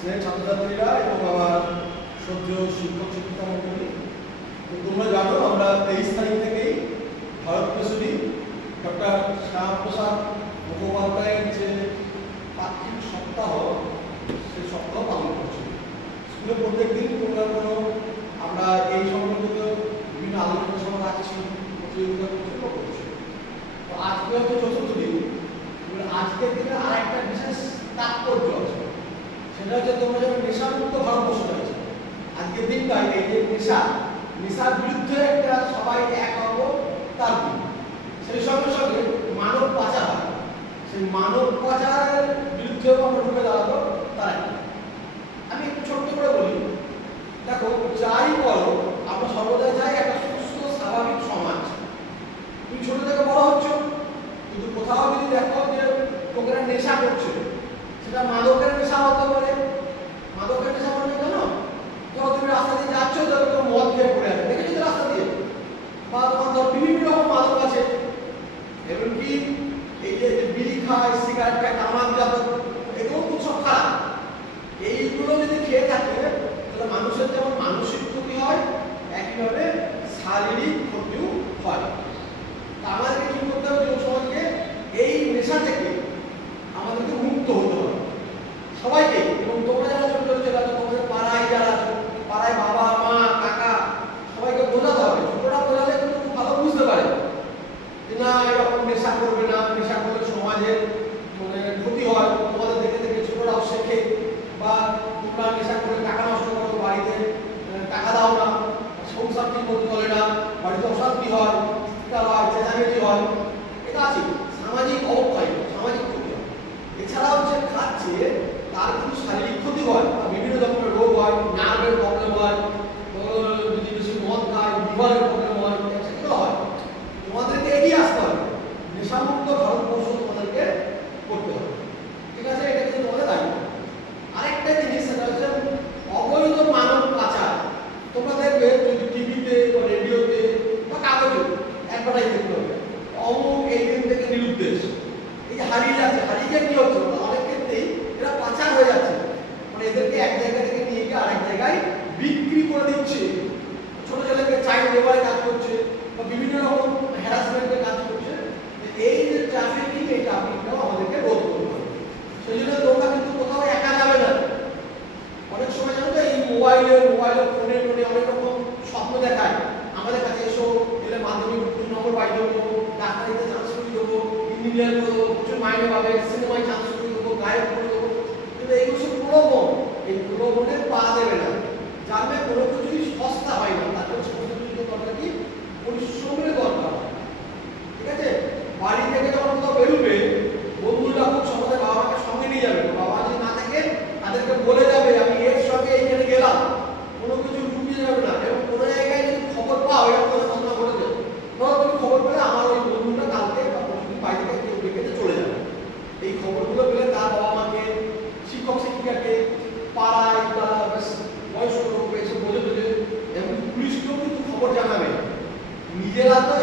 ছাত্রছাত্রীরা এবং আমার শ্রদ্ধেয় শিক্ষক শিক্ষিকা মণ্ডলী, তোমরা জানো আমরা 23 তারিখ থেকেই ভারত কেশরী ডক্টর শ্যামাপ্রসাদ মুখোপাধ্যায়ের যে পাক্ষিক সপ্তাহ, সেই সপ্তাহ পালন করছি। স্কুলে প্রত্যেক দিন কোনো না কোনো আমরা এই সম্পর্কিত বিভিন্ন আলোচনা সভা রাখছি, প্রতিযোগিতা করছি। তো আজকে হচ্ছে চতুর্থ দিন। আজকের দিনে আর একটা বিশেষ তাৎপর্য আছে, সেটা হচ্ছে তোমরা যখন নেশামুক্ত ভারতবর্ষ চাইছো, আজকের দিনটাই এই যে নেশার বিরুদ্ধে একটা সবাই এক হবো তার দিন। সেই সঙ্গে সঙ্গে মানব পাচার হয়, সেই মানব পাচারের বিরুদ্ধেও আমরা রুখে দাঁড়াবো তার একটা। আমি একটু ছোট্ট করে বলি, দেখো যাই বলো আমরা সর্বদাই চাই একটা সুস্থ স্বাভাবিক সমাজ। তুমি ছোট থেকে বড় হচ্ছ, কিন্তু কোথাও যদি দেখো যে লোকেরা নেশা করছে, সেটা মাদকের নেশা হতে পারে। মাদকের নেশা মানে কেন? ধরো তুমি রাস্তা দিয়ে যাচ্ছ, ধরো তুমি মদ খেয়ে পড়ে আছে, দেখেছো তো রাস্তা দিয়ে, বা তোমার ধর বিভিন্ন রকম মাদক আছে, এমনকি এই যে বিড়ি খায়, সিগারেট খায়, তামাক জাত, এগুলো খুব সব খারাপ। এইগুলো যদি খেয়ে থাকে তাহলে মানুষের যেমন মানসিক ক্ষতি হয়, একইভাবে শারীরিক ক্ষতিও হয়। তা আমাদেরকে কি করতে হবে? যুব সমাজকে এই নেশা থেকে আমাদেরকে মুক্ত হতে হবে সবাইকে। এবং তোমরা যারা ছোট ছোট ছেলে আছো, তোমাদের পাড়ায় যারা আছো, পাড়ায় বাবা মা কাকা সবাইকে বোঝাতে হবে। ছোটরা বোঝালে কিন্তু খুব ভালো বুঝতে পারে যে না, এরকম নেশা করবে না, নেশা করলে সমাজের ক্ষতি হয়। তোমাদের দেখে দেখে ছোটরাও শেখে। বা তোমরা নেশা করে টাকা নষ্ট করো, বাড়িতে টাকা দাও না, সংসার ঠিক মতো চলে না, বাড়িতে অশান্তি হয়, চিৎকার হয়, চেঁচামেচি হয়, এটা আছে সামাজিক অবক্ষয়, সামাজিক ক্ষতি হয়। এছাড়াও যে খাচ্ছে তার কিন্তু শারীরিক ক্ষতি হয়, বিভিন্ন ধরনের রোগ হয়, নার্ভের প্রবলেম হয়, যদি বেশি মদ খায় লিভারের প্রবলেম হয়, সেগুলো হয়। তোমাদেরকে এগিয়ে আসতে হবে, নেশামুক্ত ভারতবর্ষ তোমাদেরকে করতে হবে, ঠিক আছে? এটা কিন্তু তোমাদের দায়িত্ব। আরেকটা জিনিস, সেটা হচ্ছে অবৈধ মানব পাচার। তোমরা দেখবে যদি টিভিতে বা রেডিওতে বা কাগজে অ্যাডভার্টাইজ দেখতে হবে, অমুক এই দিন থেকে নিরুদ্দেশ, এই যে হারিয়ে যাচ্ছে, হারিয়ে গিয়ে কি হচ্ছে? অনেক ক্ষেত্রেই এরা পাচার হয়ে যাচ্ছে, মানে এদেরকে এক জায়গা থেকে নিয়ে গিয়ে আরেক জায়গায় বিক্রি করে দিচ্ছে। ছোট ছেলেকে চাইল্ড লেবারে কাজ করছে বা বিভিন্ন রকম হ্যারাসমেন্টের কাজ করছে। এই যে ট্রাফিকিং, এই ট্রাফিকটাও আমাদেরকে রোধ করতে হবে। সেই জন্য তোমরা কিন্তু কোথাও একা যাবে না। অনেক সময় জানো তো, এই মোবাইলে ফোনে অনেক রকম স্বপ্ন দেখায়, আমাদের কাছে এসো, এলে মাধ্যমিক 2 নম্বর পাই দেবো, ডাক্তারিতে চান্স করে দেবো, ইঞ্জিনিয়ার করে দেবো, প্রচুর মাইনে পাবে, সিনেমায় চান্স করে দেবো, গায়ক করে দেবো। কিন্তু এইগুলো সব প্রলোভন, এই প্রলোভনে পা দেবে না। জানবে কোনো কিছুই সস্তা হয় না, তার জন্য সমস্ত কিছু দরকার কি? পরিশ্রমের দরকার, ঠিক আছে? বাড়ি থেকে যখন কোথাও বেরোবে, বন্ধুরা খুব সমাজে বাবা মাকে সঙ্গে নিয়ে যাবে। বাবা যদি না থাকে, তাদেরকে বলে যাবে আমি এর সঙ্গে এইখানে গেলাম, কোনো কিছু লুকিয়ে যাবে না। এবং কোনো জায়গায় যদি খবর পাও, এটা তোমাদের ঘটনা ঘটেছে, ধরো তুমি খবর পেলে আমার ওই বন্ধুটা কালকে বা পরশুদিন বাইরে থেকে কেউ ডেকে চলে যাবে, এই খবরগুলো পেলে তার বাবা মাকে, শিক্ষক শিক্ষিকাকে, পাড়ায় বা বয়স্ক লোক এসে বলে দেবে, এবং পুলিশকেও কিন্তু খবর জানাবে। নিজেরা তো